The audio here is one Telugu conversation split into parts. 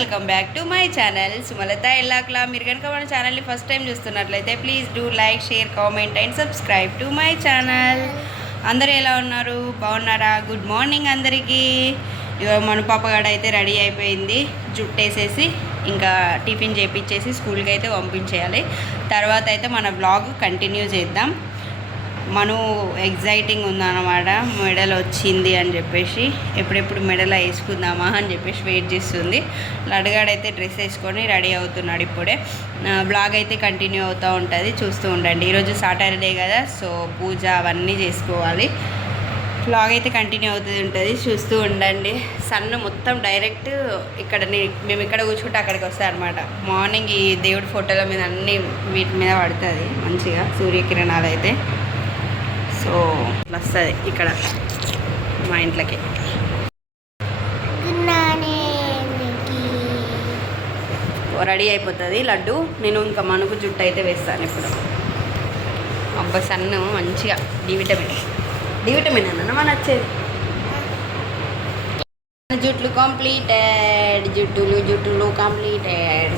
Welcome back to my channel. Sumalatha ఎల్లాక్లా మీరు కనుక మన ఛానల్ని ఫస్ట్ టైం చూస్తున్నట్లయితే please do like share comment and subscribe to my channel. అందరూ ఎలా ఉన్నారు? బాగున్నారా? గుడ్ మార్నింగ్ అందరికీ. ఇక మన పాపగాడ అయితే రెడీ అయిపోయింది. జుట్టేసేసి ఇంకా టిఫిన్ చేపించేసి స్కూల్కి అయితే పంపించేయాలి. తర్వాత అయితే మన బ్లాగ్ కంటిన్యూ చేద్దాం. మను ఎగ్జైటింగ్ ఉందన్నమాట. మెడల్ వచ్చింది అని చెప్పేసి ఎప్పుడెప్పుడు మెడల్ వేసుకుందామా అని చెప్పేసి వెయిట్ చేస్తుంది. లడగాడైతే డ్రెస్ వేసుకొని రెడీ అవుతున్నాడు ఇప్పుడే. బ్లాగ్ అయితే కంటిన్యూ అవుతూ ఉంటుంది. చూస్తూ ఉండండి. ఈరోజు సాటర్డే కదా సో పూజ అవన్నీ చేసుకోవాలి. బ్లాగ్ అయితే కంటిన్యూ అవుతుంది ఉంటుంది. చూస్తూ ఉండండి. సన్ మొత్తం డైరెక్ట్ ఇక్కడ మేము ఇక్కడ కూర్చుంటే అక్కడికి వస్తాయి అనమాట మార్నింగ్ ఈ దేవుడి ఫోటోల మీద అన్ని వీటి మీద పడుతుంది మంచిగా సూర్యకిరణాలు అయితే. ఇట్లా వస్తుంది ఇక్కడ మా ఇంట్లోకి. రెడీ అయిపోతుంది లడ్డు. నేను ఇంకా మనుకు జుట్టు అయితే వేస్తాను ఇప్పుడు. అబ్బా సన్ను మంచిగా డి విటమిన్. డి విటమిన్ అన్న మన వచ్చేది జుట్లు కంప్లీటెడ్ జుట్టులు జుట్టులు కంప్లీటెడ్.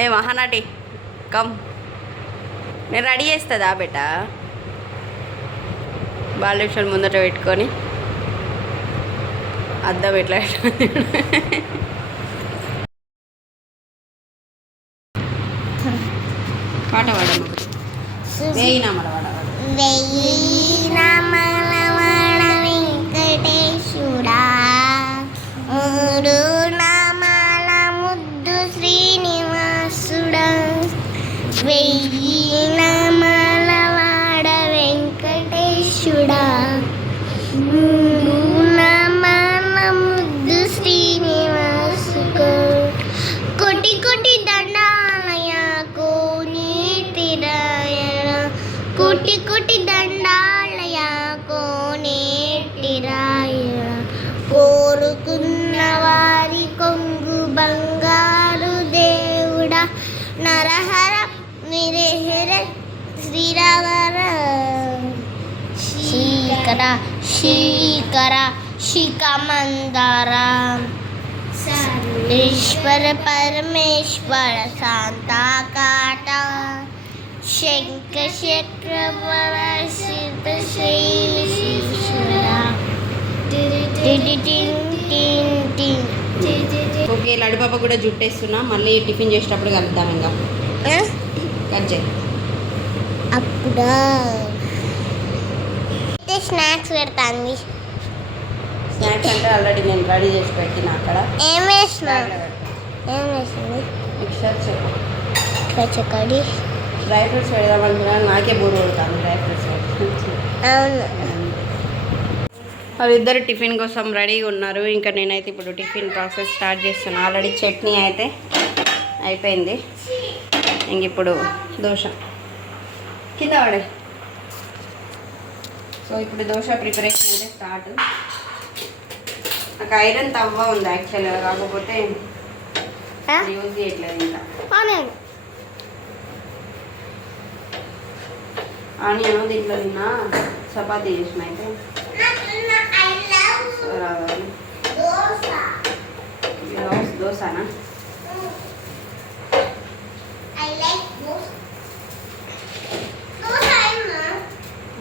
ఏ మహానాటి కమ్. నేను రెడీ చేస్తుందా బేట. బాలకృష్ణ ముందట పెట్టుకొని అద్దం ఎట్లా శీకర శీకర శిఖమందర. ఈశ్వర పరమేశ్వర శాంతాకాట శంక చక్రవర శివ శైలీశ్వర ఓకే లడ్డు పాప కూడా జుట్టేస్తున్నా మళ్ళీ టిఫిన్ చేసేటప్పుడు కలుద్దాం ఇంకా కట్ చేయి అప్పుడా స్నాక్స్ పెడతాంది. స్నాక్స్ అంటే ఆల్రెడీ నేను రెడీ చేసి పెట్టిన అక్కడ. ఏం వేసినా. ఏం వేసింది? మిక్సర్ కచ్చకడి డ్రై ఫ్రూట్స్ పెడదాం అనుకున్నాను నాకే బోర్ కొడతాను డ్రై ఫ్రూట్స్ అవును. వాళ్ళిద్దరు టిఫిన్ కోసం రెడీగా ఉన్నారు. ఇంకా నేనైతే ఇప్పుడు టిఫిన్ ప్రాసెస్ స్టార్ట్ చేస్తాను. ఆల్రెడీ చట్నీ అయితే అయిపోయింది. ఇంక ఇప్పుడు దోశ. కింద పడే. సో ఇప్పుడు దోశ ప్రిపరేషన్ అయితే స్టార్ట్ నాకు ఐరన్ తవ్వ ఉంది యాక్చువల్గా కాకపోతే యూజ్ చేయట్లేదు ఇంకా. ఆనియన్ దీంట్లో నిన్న చపాతీ చేసిన అయితే. రావాలి దోశనా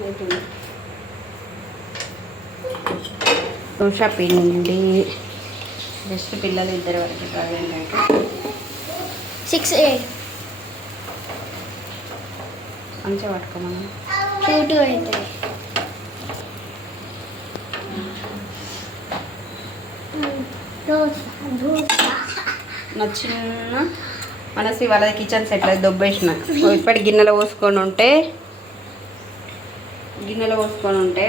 అవుతుంది దోశ పిండి జస్ట్ పిల్లలు ఇద్దరు వరకు కాదు ఏంటంటే సిక్స్ ఎయిట్ మంచిగా పట్టుకోమన్నా టూ టూ అవుతుంది దోశ దోశ నా చిన్న మనసు వాళ్ళ కిచెన్ సెట్లో దొబ్బేసిన. ఓ ఇప్పటి గిన్నెలో పోసుకొని ఉంటే గిన్నెలో పోసుకొని ఉంటే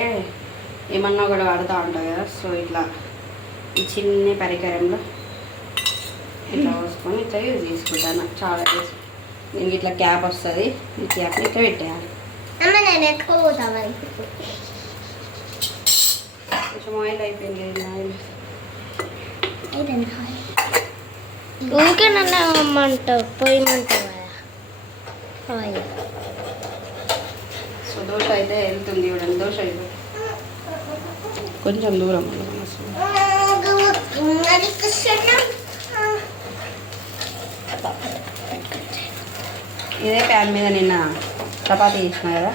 ఏమన్నా కూడా వాడుతూ ఉంటాయి కదా సో ఇట్లా ఈ చిన్న పరికరంలో ఇట్లా పోసుకొని ఇట్లా యూజ్ చేసుకుంటాను చాలా యూస్ దీనికి ఇట్లా క్యాప్ వస్తుంది. ఈ క్యాప్ ఇట్లా పెట్టేయాలి. కొంచెం ఆయిల్ అయిపోయింది ఇది ఆయిల్ ఊరికే నన్ను అమ్మంటావు పోయమంటావు? కదా సో దోశ అయితే వెళ్తుంది ఇవ్వడం దోశ అయిపోయింది కొంచెం దూరం ఇదే ప్యాన్ మీద నిన్న చపాతీ చేసిన కదా?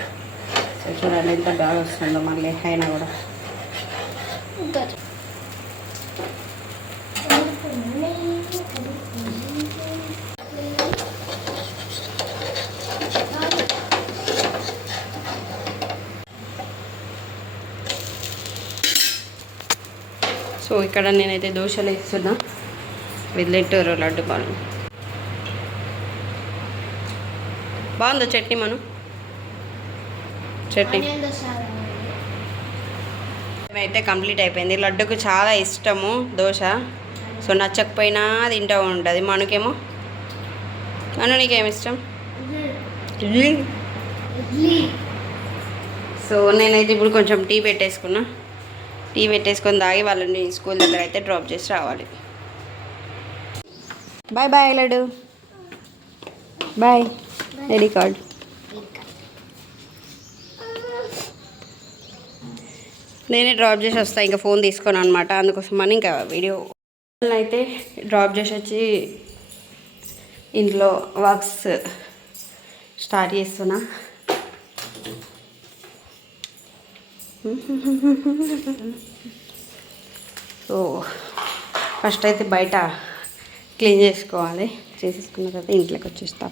చూడండి ఎంత బాగా వస్తుందో మళ్ళీ అయినా కూడా. ఇక్కడ నేనైతే దోశలు వేస్తున్నా. విదిలెట్టూరు లడ్డు పాలు. బాగుందా చట్నీ మనం? చట్నీ. అయితే కంప్లీట్ అయిపోయింది. లడ్డుకు చాలా ఇష్టము దోశ. సో నచ్చకపోయినా తింటూ ఉంటుంది. మనకేమో? మను నీకేమి ఇష్టం? సో నేనైతే ఇప్పుడు కొంచెం టీ పెట్టేసుకున్నా. టీ పెట్టేసుకొని తాగి వాళ్ళని స్కూల్ దగ్గర అయితే డ్రాప్ చేసి రావాలి. Bye bye Laddu. Bye ready card నేనే డ్రాప్ చేసి వస్తా ఇంకా ఫోన్ తీసుకొని అనమాట అందుకోసం అని ఇంకా వీడియో అయితే డ్రాప్ చేసి వచ్చి ఇంట్లో వర్క్స్ స్టార్ట్ చేస్తున్నా. సో ఫస్ట్ అయితే బయట క్లీన్ చేసుకోవాలి. చేసేసుకున్న తర్వాత ఇంట్లోకి వచ్చేస్తాం.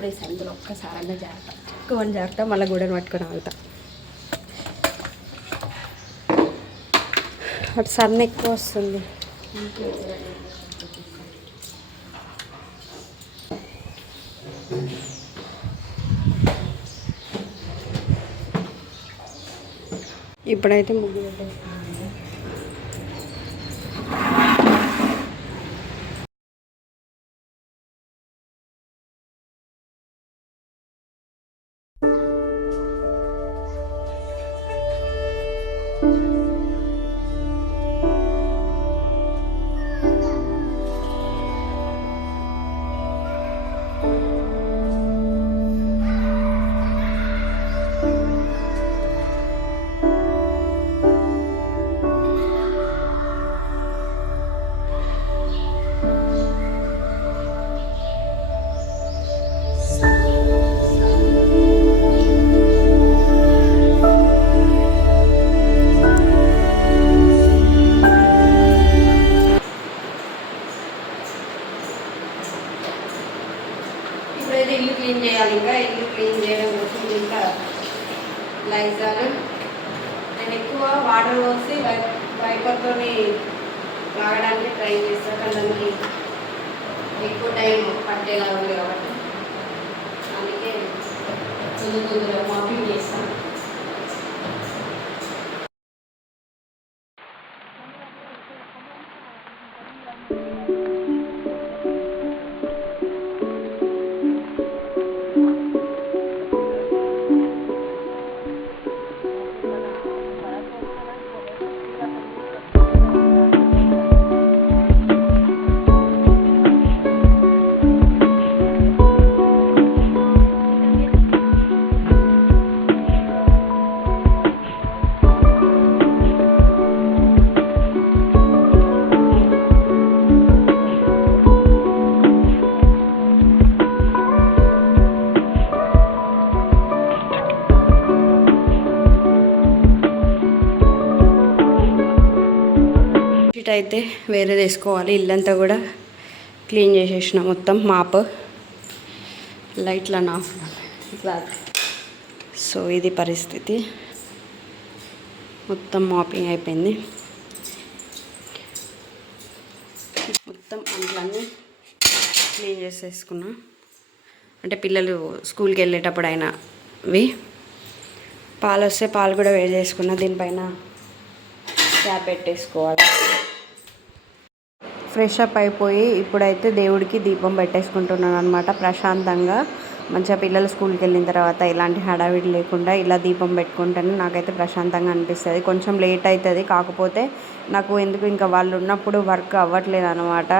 అప్పుడే సందులో ఒక్కసారి అన్న జాగ్రత్త. ఎక్కువ జాగ్రత్త మళ్ళీ గూడని పట్టుకొని ఆగుతా. అటు సన్న ఎక్కువ వస్తుంది. ఇప్పుడైతే ముగ్గు పెట్టేస్తాను తొందర అయితే వేరే తీసుకోవాలి ఇల్లంతా కూడా క్లీన్ చేసేసిన మొత్తం మాప్. లైట్లను ఆఫ్ ఇట్లా సో ఇది పరిస్థితి. మొత్తం మాపింగ్ అయిపోయింది. మొత్తం అంట్లన్నీ క్లీన్ చేసేసుకున్నా. అంటే పిల్లలు స్కూల్కి వెళ్ళేటప్పుడు అయినా అవి పాలు వస్తే పాలు కూడా వేడి చేసుకున్నా. దీనిపైన క్యాప్ పెట్టేసుకోవాలి. ఫ్రెష్ అప్ అయిపోయి ఇప్పుడైతే దేవుడికి దీపం పెట్టేసుకుంటున్నాను అనమాట ప్రశాంతంగా. మంచిగా పిల్లలు స్కూల్కి వెళ్ళిన తర్వాత ఇలాంటి హడావిడి లేకుండా ఇలా దీపం పెట్టుకుంటేనే నాకైతే ప్రశాంతంగా అనిపిస్తుంది. కొంచెం లేట్ అవుతుంది కాకపోతే నాకు ఎందుకు ఇంకా వాళ్ళు ఉన్నప్పుడు వర్క్ అవ్వట్లేదు అనమాట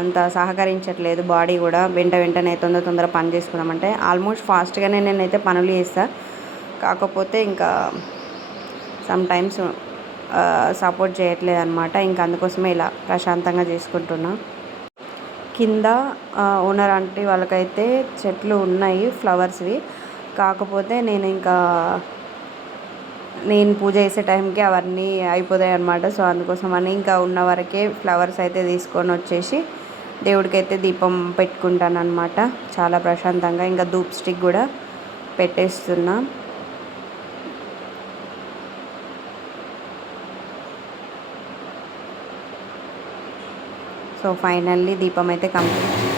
అంత సహకరించట్లేదు. బాడీ కూడా వెంట వెంటనే తొందర తొందర పని చేసుకున్నామంటే ఆల్మోస్ట్ ఫాస్ట్గానే నేనైతే పనులు చేస్తాను కాకపోతే ఇంకా సమ్ టైమ్స్ సపోర్ట్ చేయట్లేదు అనమాట ఇంకా అందుకోసమే ఇలా ప్రశాంతంగా చేసుకుంటున్నా. కింద ఓనర్ అంటే వాళ్ళకైతే చెట్లు ఉన్నాయి ఫ్లవర్స్వి కాకపోతే నేను ఇంకా నేను పూజ చేసే టైంకి అవన్నీ అయిపోతాయి అనమాట సో అందుకోసం అని ఇంకా ఉన్న వరకే ఫ్లవర్స్ అయితే తీసుకొని వచ్చేసి దేవుడికైతే దీపం పెట్టుకుంటాను అనమాట చాలా ప్రశాంతంగా. ఇంకా ధూప్ స్టిక్ కూడా పెట్టేస్తున్నా. సో ఫైనల్లీ దీపం అయితే కంప్లీట్.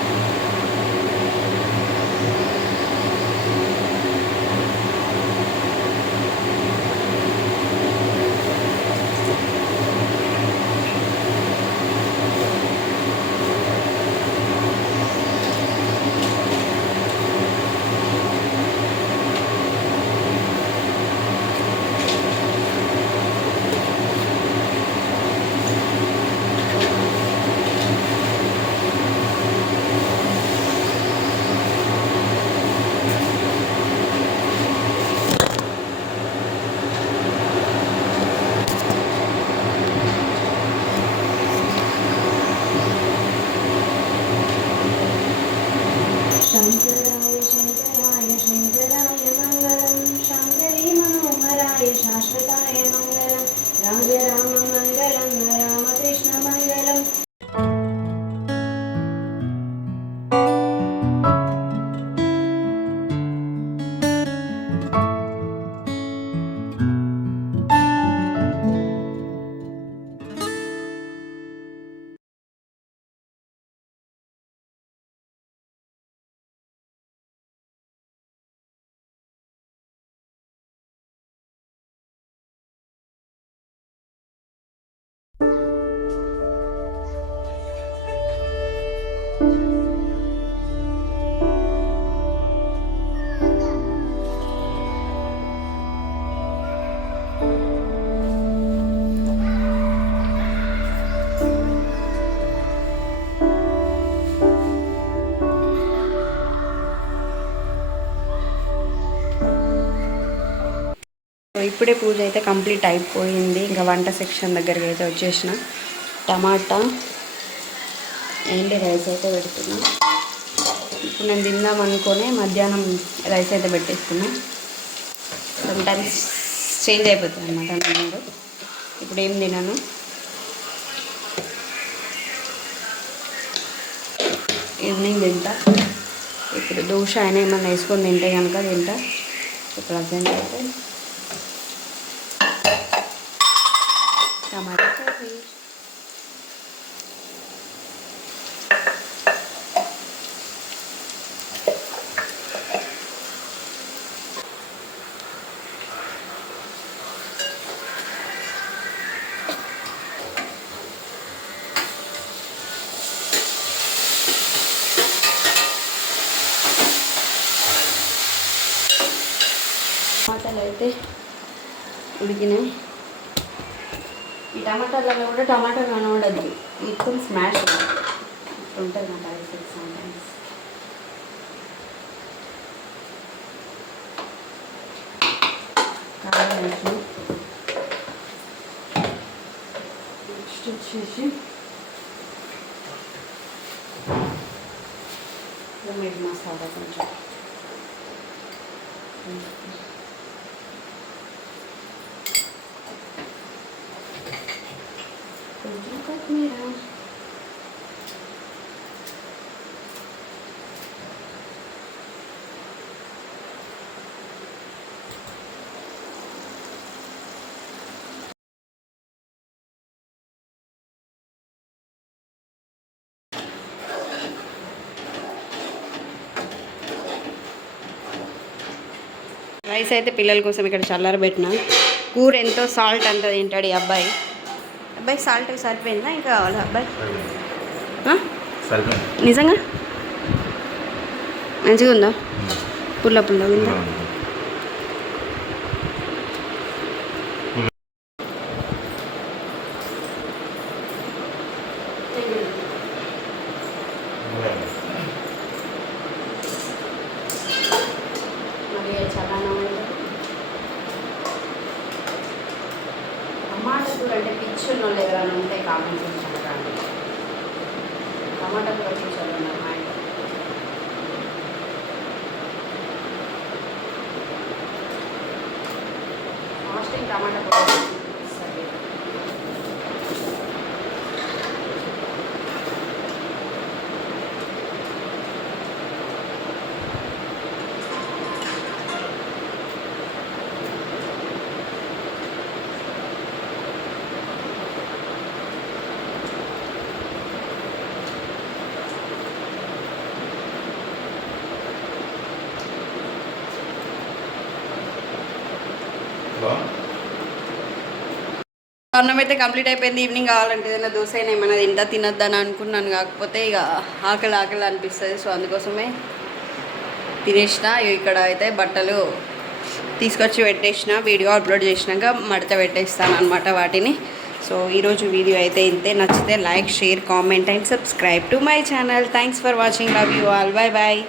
ఇప్పుడే పూజ అయితే కంప్లీట్ అయిపోయింది. ఇంకా వంట సెక్షన్ దగ్గరికి అయితే వచ్చేసిన. టమాటా ఏంటి రైస్ అయితే పెడుతున్నా. ఇప్పుడు నేను తిందాం అనుకునే మధ్యాహ్నం రైస్ అయితే పెట్టేసుకున్నా. సమ్టైమ్స్ చేంజ్ అయిపోతుంది అనమాట నేను ఇప్పుడు ఏం తినాను? ఈవినింగ్ తింటా. ఇప్పుడు దోశ అయినా ఏమన్నా వేసుకొని తింటే కనుక తింటా. ప్రజెంట్ అయితే టమాటా కర్రీ టమాటాలు అయితే ఉడికినాయి ఈ టమాటాలలో కూడా టమాటా కనబడద్దు మొత్తం స్మాష్ ఉంటుంది నా రైస్ సమ్టైమ్స్ కారం నెక్స్ట్ వచ్చేసి మీట్ మసాలా కొంచెం. రైస్ అయితే పిల్లల కోసం ఇక్కడ చల్లారబెట్టినా. కూర ఎంతో సాల్ట్ అంత తింటాడు ఈ అబ్బాయి. అబ్బాయి సాల్ట్ సరిపోయిందా? ఇంకా కావాలా అబ్బాయి నిజంగా? మంచిగా ఉందా పుల్ల పుల్ల ఉందా మరి చల్లగా టమాటా కూర అంటే పిచ్చి ఉన్న వాళ్ళు ఎవరైనా ఉంటే కామెంట్ చేసి కానీ టమాటా కూర పిచ్చి వాళ్ళు ఉన్నారు మా ఇంట్లో అన్నం అయితే కంప్లీట్ అయిపోయింది ఈవినింగ్ కావాలంటే ఏదైనా దోశ అయినా ఏమైనా తింటా తినొద్దని అనుకున్నాను కాకపోతే ఇక ఆకలి ఆకలి అనిపిస్తుంది. సో అందుకోసమే తినేసిన. ఇక్కడ అయితే బట్టలు తీసుకొచ్చి పెట్టేసిన వీడియో అప్లోడ్ చేసినాక మడత పెట్టేస్తాను అనమాట వాటిని. సో ఈరోజు వీడియో అయితే ఇంతే. నచ్చితే like share comment and subscribe to my channel. Thanks for watching love you all bye bye